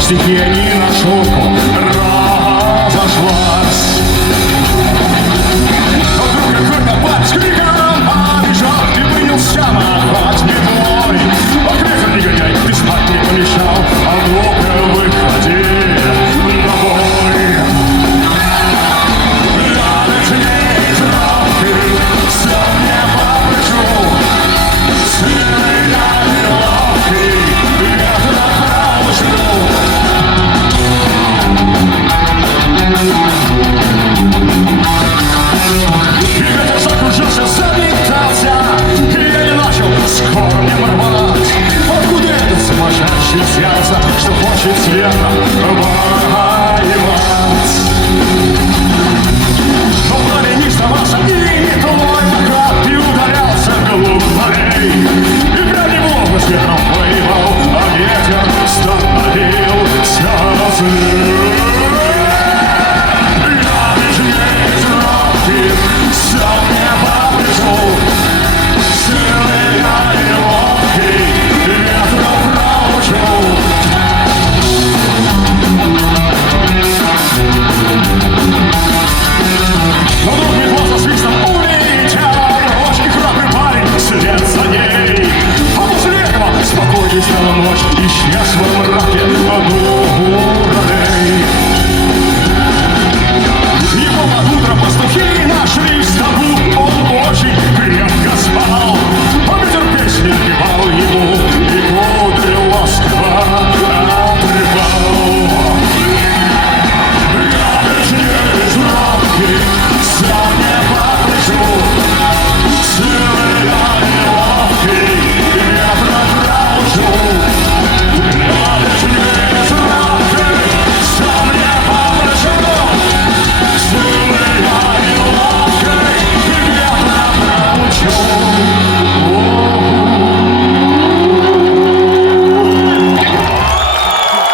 Стихия не на шутку разошлась. Но вдруг какой-то парень с криком побежал и принялся махать метлой. Он крикнул: негодяй, ты спать не помешал, а ну-ка выходи на бой. Я ночней жестокий, все мне по плечу, сильный я неловкий, я направо жду. И ветер закружился, заметался, и я не начал с корнем рвать. Откуда этот сумасшедший взялся, что хочет света?